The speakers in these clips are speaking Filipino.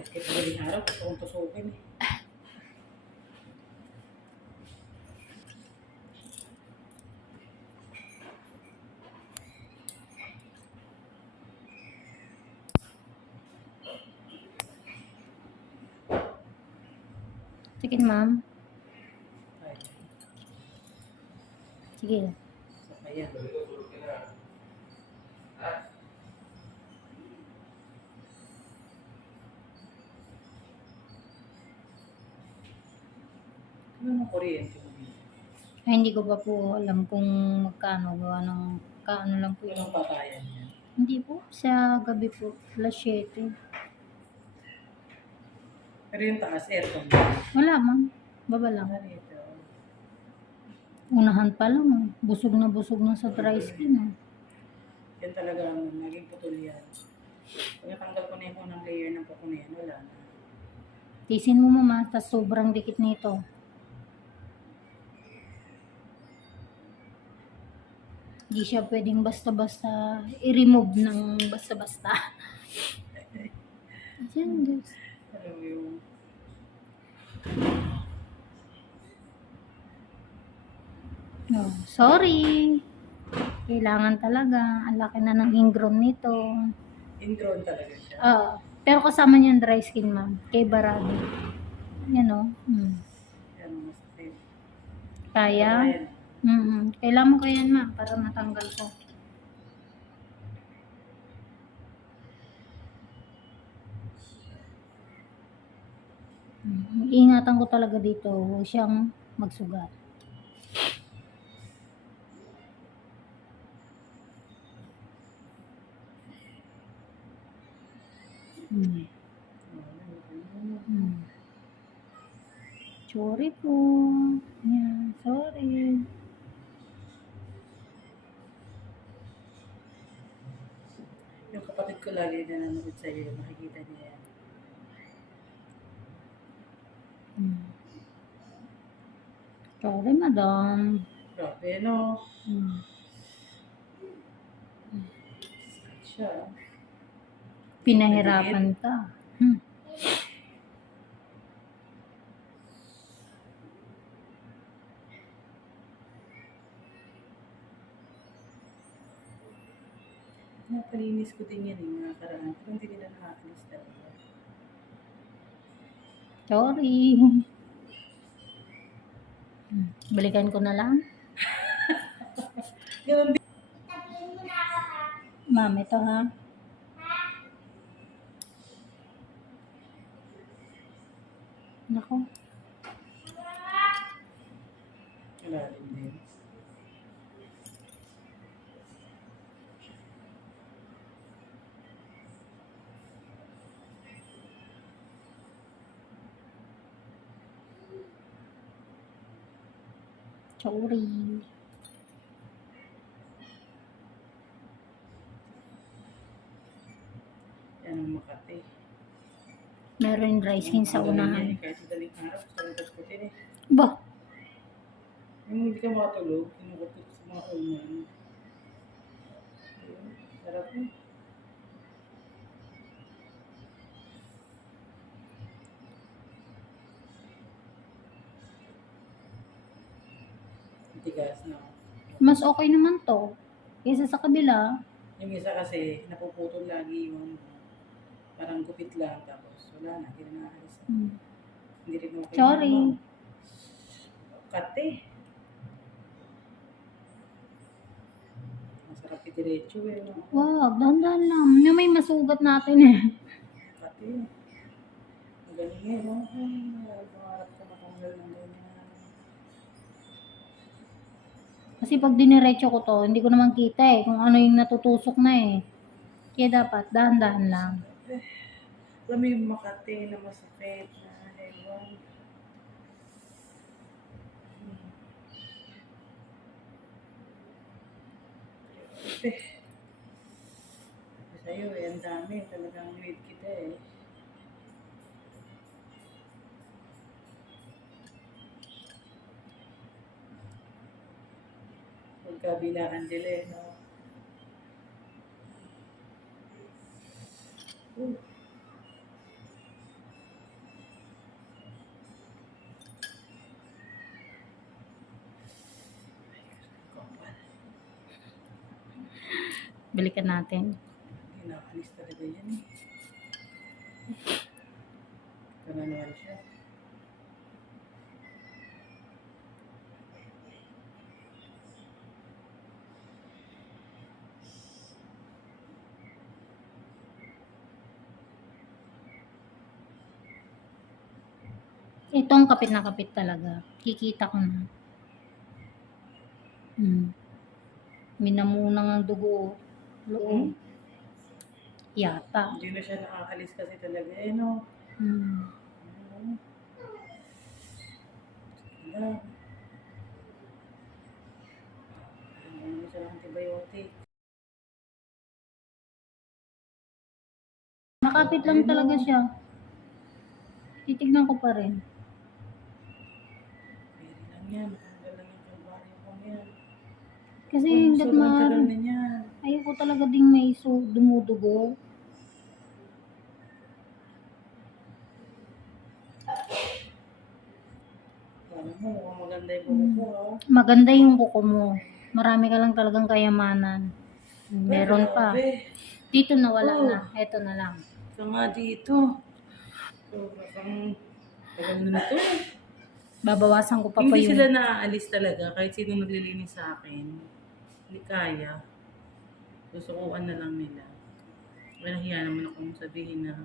Kahit kahit madaling araw, gusto kong tusukin eh. Sige, ma'am. Sige. sa kaya. Ano ang kuryente mo dito? Ay, hindi ko pa po alam kung magkano gawa ng kaano lang po yun. Anong patayan niya? Hindi po. Sa gabi po. Alas 7. Pero yung taas, aircon. Wala, ma'am. Baba lang. Ano? Unahan pa lang. ah. Busog na busog na sa dry skin. ah. Yan talaga ang naging putol yan. Pag natanggal ko na yung unang layer ng kuko na yan, wala na. Tisin mo, mama. Tas sobrang dikit nito. Hindi siya pwedeng basta-basta i-remove ng basta-basta. Ayan, guys. Yung Oh, sorry. Kailangan talaga. Ang laki na ng ingrown nito. ingrown talaga siya. Ah, pero kasama niyan dry skin, ma'am. Kay Barado. Yan o. Hmm. Ang masakit. Kaya? Mm Kailangan mo ko yan, ma'am, para matanggal ko. Mm, Ingatan ko talaga dito. Huwag siyang magsugat. Mm. Mm. Sorry po. Yan, sorry. Ko lagi na nanonood sa iyo, makikita niya yan. Mm. Sorry, madam. Grabe, no? Mm. Sakit siya. Pinahirapan ka. Hmm. Napalinis ko din yan eh, mga karaan. Pero hindi nila nakakalis talaga. Sorry. Hmm. Balikan ko na lang. Ganun din. Ma'am, ito ha. Sorry. Yan ang Makati. Meron dry skin sa unahan. eh, eh. Ba? Yung hindi ka makatulog, kinukupit ko sa mga. Ayun, Sarap eh. Ang Tigas na. Mas okay naman to. Kaysa sa kabila. Yung isa kasi, napuputol lagi yung parang gupit lang, tapos wala na, hindi na nakaalis. Hmm. Hindi rin okay. Sorry. no? Kate. Masarap i-diretso eh. No? Wag, dahan-dahan lang. Yung may masugat natin eh. Kate. Ang galing eh, no? Ay, pangarap ko matanggal ng Kasi pag diniretso ko to, hindi ko naman kita eh. Kung ano yung natutusok na eh. Kaya dapat, dahan-dahan lang. Alam yung Makati na masakit na ewan. Hmm. Eh. Sa'yo eh, ang dami. Talagang need kita eh. kabilaan dili, eh, no? Balikan natin. Pinakalis talaga yan eh. Kananuan siya. Itong kapit na kapit talaga. Kikita ko na. Hmm. Minamunang ang dugo. Loob. Yata. Hindi na siya nakakalis kasi talaga eh no. Hmm. Ano siya antibiotic. Nakapit lang talaga siya. Titignan ko pa rin. Yan. Matanggal lang yung kalbaryo ko yan. Kasi hanggat sobrang tagal maaari. na yan. Ayoko talaga ding may su dumudugo. Alam mo, mukhang maganda yung buhok ko. Maganda yung kuko mo. Marami ka lang talagang kayamanan. Meron pa. Grabe. Dito na wala Oh. na. Eto na lang. Ito nga dito. Sobrang tagal na nito. Babawasan ko pa pa Hindi yung... sila naaalis talaga kahit sino naglilinis sa akin. Hindi kaya. Susukuan na lang nila. Kaya nahiya naman akong sabihin na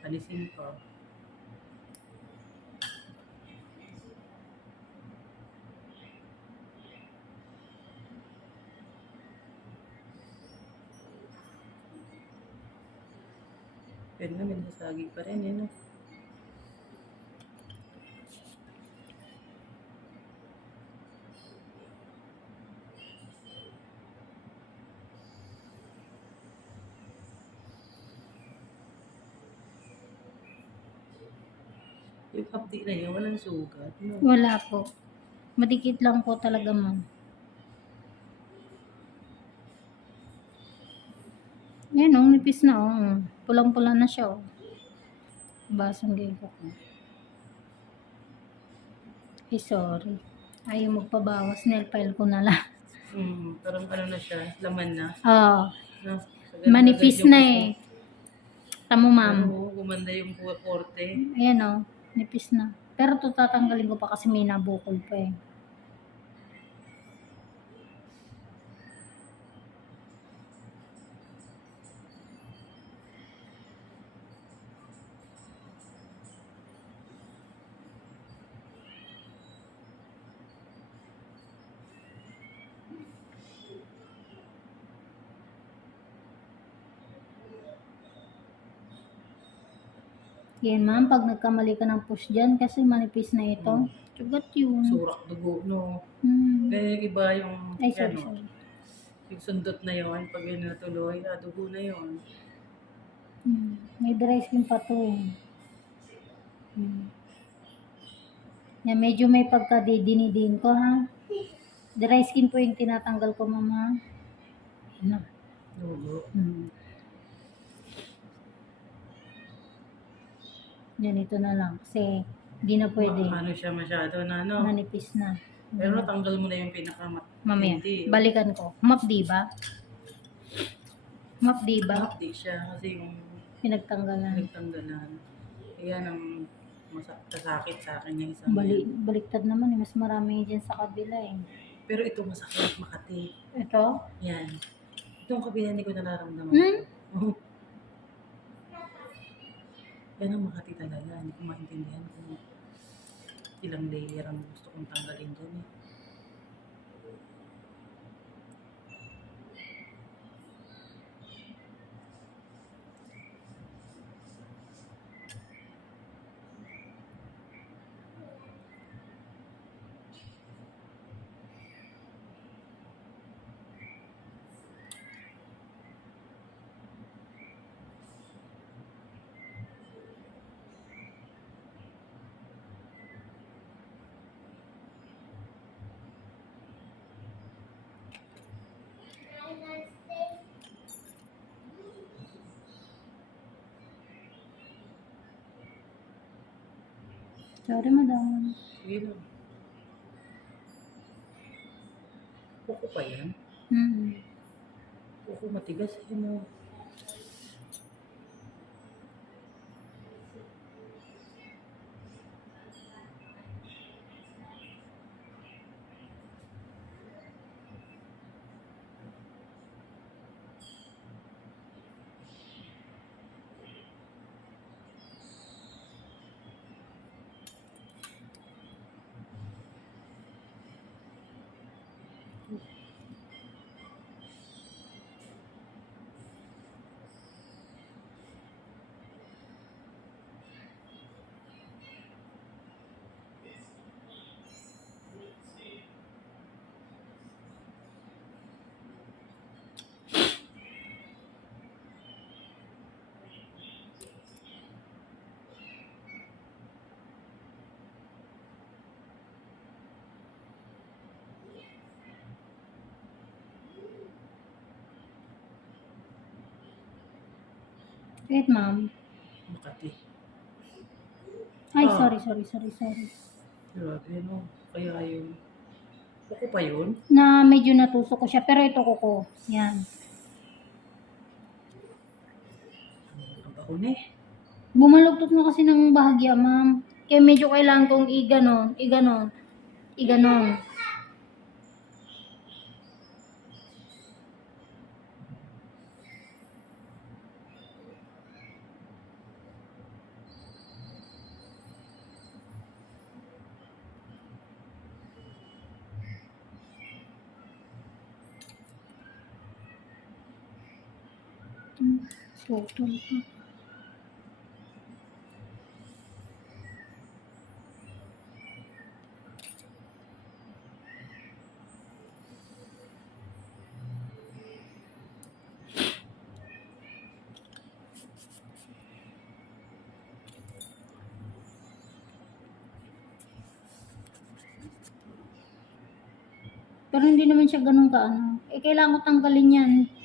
alisin ko. Pero na, may pa rin eh, no? Yung update na yun, walang sugat. No? Wala po. Madikit lang po talaga man. Yan oh, nipis na oh. Pulang-pula na siya oh. Basang gay ko. Eh, sorry. Ayaw magpabawas. Nail file ko na lang. Hmm, parang ano na siya, laman na. Oo. No? So, ganun manipis na eh. Tamo ma'am. Oo, gumanda yung korte. Ayan oh. Nipis na. Pero to tatanggalin ko pa kasi may nabukol pa eh. Yan ma'am, pag nagkamali ka ng push dyan kasi manipis na ito. Hmm. Sugat yun. Surak dugo, no? Hmm. Kaya iba yung, Ay, sorry, ano, sorry. yung sundot na yun, pag yun natuloy, ah, dugo na yun. Hmm. May dry skin pa to eh. Hmm. Yan, medyo may pagkadidinidin ko ha. Dry skin po yung tinatanggal ko mama. Na. Dugo. Hmm. Yan, ito na lang. Kasi hindi na pwede. Ano siya masyado na, no? Manipis na. Pero natanggal mo na yung pinakamat. Mamaya, Hindi. balikan ko. Map di ba? Map di ba? Hindi siya kasi yung Pinagtanggalan. nagtanggalan. Kaya nang masakit sa akin yung isang Bali, yan. baliktad naman eh. Mas marami dyan sa kabila eh. Pero ito masakit, makati. Ito? Yan. Itong kabila hindi ko nararamdaman. Hmm? Yan ang makati talaga. Hindi ko maintindihan kung ilang layer ang gusto kong tanggalin dyan eh. Sorry, madam. Sige lang. Kuko pa yan? Hmm. Ako matigas. Ano? Wait, ma'am. Makati. Ay, Ah. sorry, sorry, sorry, sorry. Grabe, ano? Kaya yun. Ako pa yun? Na medyo natusok ko siya, pero ito ko ko. Yan. Ang baon eh. Bumalugtot na kasi ng bahagya, ma'am. Kaya medyo kailangan kong iganon, iganon, iganon. Hmm, Putol. Pero hindi naman siya ganun ka ano. Eh, kailangan ko tanggalin yan.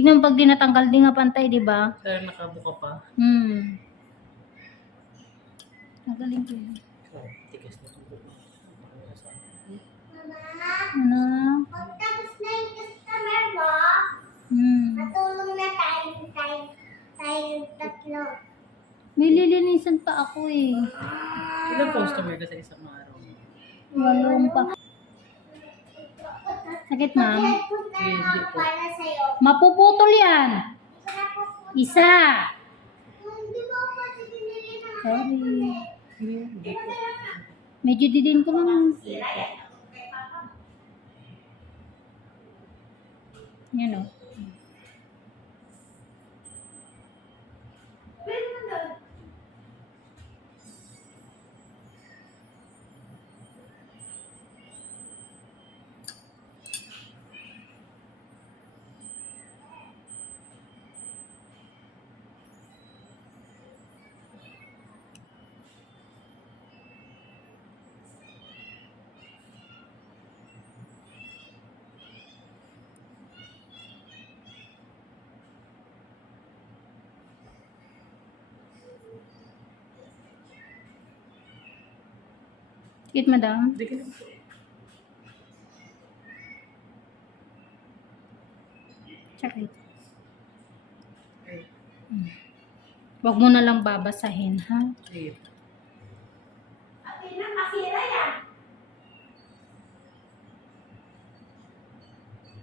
Tignan mo pag di natanggal, di nga pantay, di ba? Kaya nakabuka pa. Hmm. Tanggalin ko yun. Oh, tigas na itong buka. Ano? Pagtapos na yung customer mo, Hmm. matulong na tayo, tayo, tayo tatlo. May lilinisan pa ako eh. Ilang customer ka sa isang araw? Walong pa. Sakit, ma'am. Hindi po. sa'yo. Mapuputol yan. Isa. Sorry. Po. Medyo didin ko lang. Yan o. Kit, madam. Sakit. Ay, Huwag mo na lang babasahin, ha? ayun. Ate na, masira yan.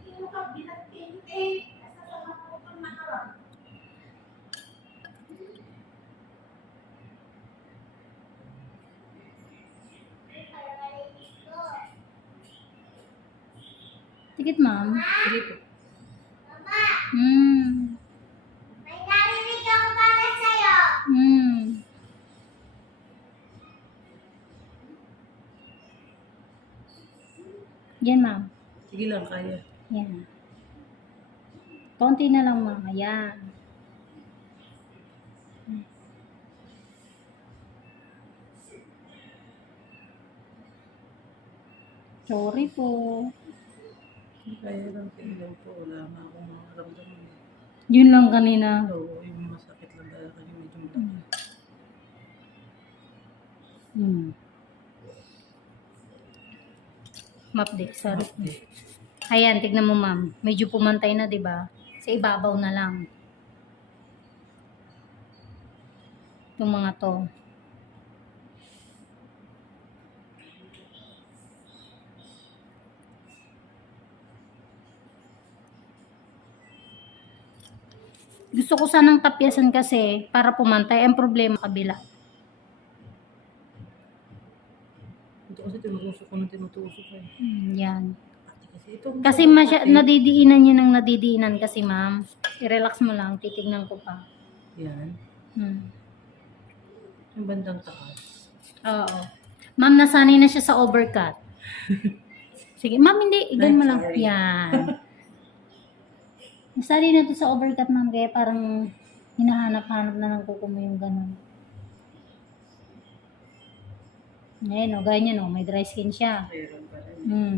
Hindi mo ka binatin eh. Nasa sa mapupang nakaroon. Para malinis ko. Tikit, ma'am. Hindi po. Mama, Hmm. may narinig ako para sa'yo. Hmm. Yan, ma'am. Sige lang, kaya. Yan. Konti na lang, ma'am. Ayan. Sorry po. Kaya lang, kaya lang po. Wala nga akong makaramdaman. Yun lang kanina. Oo, yung masakit lang dahil kanya medyo malaki. Hmm. Map di, sorry. Hindi. Ayan, tignan mo ma'am. Medyo pumantay na, di ba? Sa ibabaw na lang. Yung mga to. Gusto ko sanang tapyasan kasi para pumantay ang problema kabila. Ito kasi tinutusok ko ng tinutusok eh. Hmm, yan. Ito. Kasi masya, nadidiinan niya ng nadidiinan kasi ma'am. I-relax mo lang, titignan ko pa. Yan. Hmm. Yung bandang taas. Oo. Ma'am, nasanay na siya sa overcut. Sige, ma'am, hindi. Igan mo lang. sorry. Nasanay na to sa overcut, ma'am. Kaya parang hinahanap-hanap na ng kuko mo yung ganun. Ngayon, o, ganyan, o. May dry skin siya. Meron pa rin. Hmm.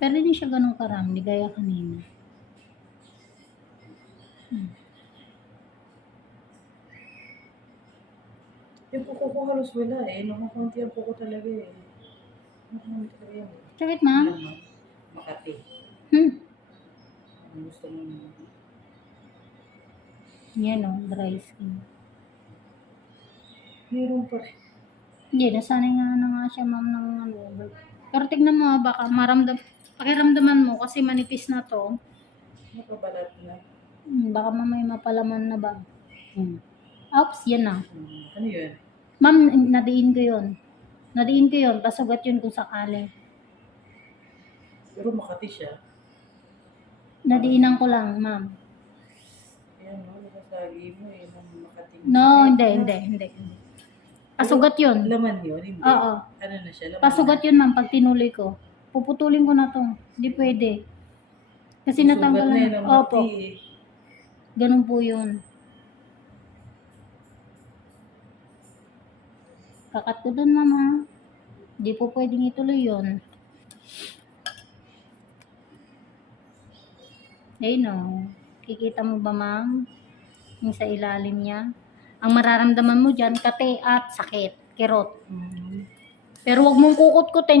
Pero hindi siya ganun karam, hindi gaya kanina. Yung kuko ko halos wala eh. Nakakunti ang kuko talaga eh. Nakakunti talaga yan. Sakit, ma'am? Laman. Makati. Hmm. Gusto mo na. Yan o, dry skin. Meron pa rin. Hindi, nasanay nga na nga siya, ma'am, ng ano. Pero tignan mo, ah, baka maramdam, pakiramdaman mo kasi manipis na to. Nakabalat na. Hmm, baka mamay mapalaman na ba? Hmm. Oops, yan na. Hmm. Ano yun? Ma'am, nadiin ko yun. Nadiin ko yun, pasugat yun kung sakali. Pero Makati siya. Nadiinan ko lang, ma'am. Ayan no, nakasagi mo eh. Ng Makati. No, hindi, hindi, hindi. Pasugat yun. Laman yun? Hindi. Oo. Ano na siya? Laman Pasugat yun, ma'am, pag tinuloy ko. Puputulin ko na to. Hindi pwede. Kasi Sugat na yun ang Opo, eh. ganun po yun. Kakat ko dun, ma'am, ha? Hindi po pwedeng ituloy yun. Ayun, no. Kikita mo ba, ma'am? Yung sa ilalim niya. Ang mararamdaman mo dyan, kate at sakit, kirot. Hmm. Pero wag mong kukut-kutin.